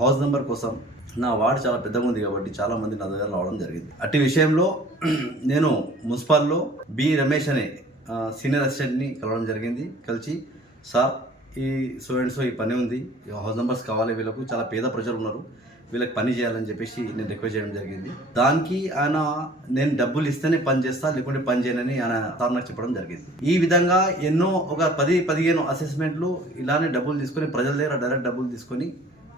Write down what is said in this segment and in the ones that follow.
House number కోసం నా ward చాలా పెద్దగా ఉంది కాబట్టి చాలామంది నా దగ్గర రావడం జరిగింది. అట్టి విషయంలో నేను మున్సిపాల్లో బి రమేష్ అనే సీనియర్ అసిస్టెంట్ని కలవడం జరిగింది. కలిసి సార్ ఈ సో అండ్ సో ఈ పని ఉంది, హౌస్ నెంబర్స్ కావాలి, వీళ్ళకు చాలా పేద ప్రజలు ఉన్నారు, వీళ్ళకి పని చేయాలని చెప్పేసి నేను రిక్వెస్ట్ చేయడం జరిగింది. దానికి ఆయన నేను డబ్బులు ఇస్తేనే పని చేస్తా, లేకుంటే పని చేయనని ఆయన సార్ నాకు చెప్పడం జరిగింది. ఈ విధంగా ఎన్నో ఒక 10-15 అసెస్మెంట్లు ఇలానే డబ్బులు తీసుకొని ప్రజల దగ్గర డైరెక్ట్ డబ్బులు తీసుకొని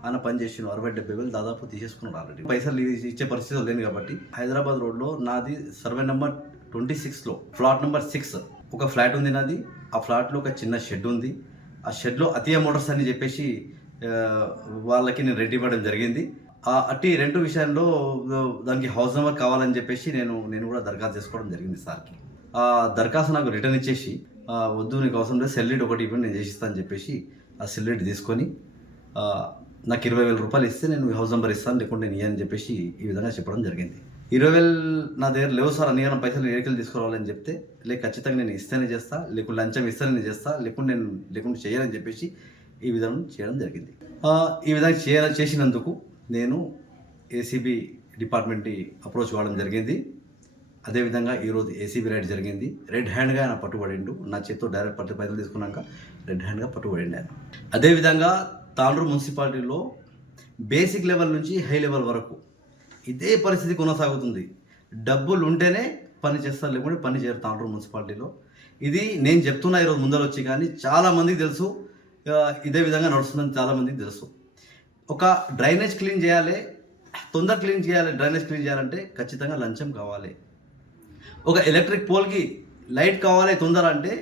ఆయన పని చేసిన 60-70 వేలు దాదాపు తీసేసుకున్నాడు. ఆల్రెడీ పైసలు ఇచ్చే పరిస్థితి లేదు కాబట్టి హైదరాబాద్ రోడ్లో నాది సర్వే నెంబర్ 26లో ఫ్లాట్ నెంబర్ 6 ఒక ఫ్లాట్ ఉంది నాది. ఆ ఫ్లాట్లో ఒక చిన్న షెడ్ ఉంది. ఆ షెడ్లో అతియా మోటార్స్ అని చెప్పేసి వాళ్ళకి నేను రెంట్ ఇవ్వడం జరిగింది. అట్టి రెంట్ విషయంలో దానికి హౌస్ నెంబర్ కావాలని చెప్పేసి నేను కూడా దరఖాస్తు చేసుకోవడం జరిగింది సార్కి. ఆ దరఖాస్తు నాకు రిటర్న్ ఇచ్చేసి వద్దు నీకు అవసరం లేదు, సెల్లీడ్ ఒకటి ఇవ్వండి నేను చేసిస్తాను అని చెప్పేసి ఆ సెల్లీడ్ తీసుకొని నాకు 20,000 రూపాయలు ఇస్తే నేను హౌస్ నెంబర్ ఇస్తాను, లేకుంటే నేను ఇయ్యని చెప్పేసి ఈ విధంగా చెప్పడం జరిగింది. 20,000 నా దగ్గర లేవు సార్, అన్ని పైసలు ఏడికలు తీసుకురావాలని చెప్తే ఖచ్చితంగా నేను ఇస్తేనే చేస్తా, లేకుంటే లంచం ఇస్తేనే నేను చేస్తా, లేకుంటే చేయాలని చెప్పేసి ఈ విధంగా చేయడం జరిగింది. ఈ విధంగా చేసినందుకు నేను ఏసీబీ డిపార్ట్మెంట్ని అప్రోచ్ కావడం జరిగింది. అదేవిధంగా ఈరోజు ఏసీబీ రైడ్ జరిగింది. రెడ్ హ్యాండ్గా ఆయన పట్టుబడిండు. నా చేతితో డైరెక్ట్ పైసలు తీసుకున్నాక రెడ్ హ్యాండ్గా పట్టుబడిండు ఆయన. అదేవిధంగా తాండూరు మున్సిపాలిటీలో బేసిక్ లెవెల్ నుంచి హై లెవెల్ వరకు ఇదే పరిస్థితి కొనసాగుతుంది. డబ్బులు ఉంటేనే పని చేస్తారు, లేకుంటే పని చేయరు తాండూరు మున్సిపాలిటీలో. ఇది నేను చెప్తున్నా ఈరోజు ముందర వచ్చి, కానీ చాలామందికి తెలుసు ఇదే విధంగా నడుస్తుందని చాలామందికి తెలుసు. ఒక డ్రైనేజ్ క్లీన్ చేయాలి, తొందర క్లీన్ చేయాలి, డ్రైనేజ్ క్లీన్ చేయాలంటే ఖచ్చితంగా లంచం కావాలి. ఒక ఎలక్ట్రిక్ పోల్కి లైట్ కావాలి తొందర అంటే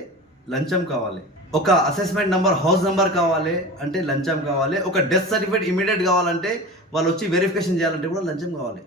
లంచం కావాలి. ఒక అసెస్మెంట్ నెంబర్ హౌస్ నెంబర్ కావాలి అంటే లంచం కావాలి. ఒక డెత్ సర్టిఫికేట్ ఇమీడియట్ కావాలంటే వాళ్ళు వచ్చి వెరిఫికేషన్ చేయాలంటే కూడా లంచం కావాలి.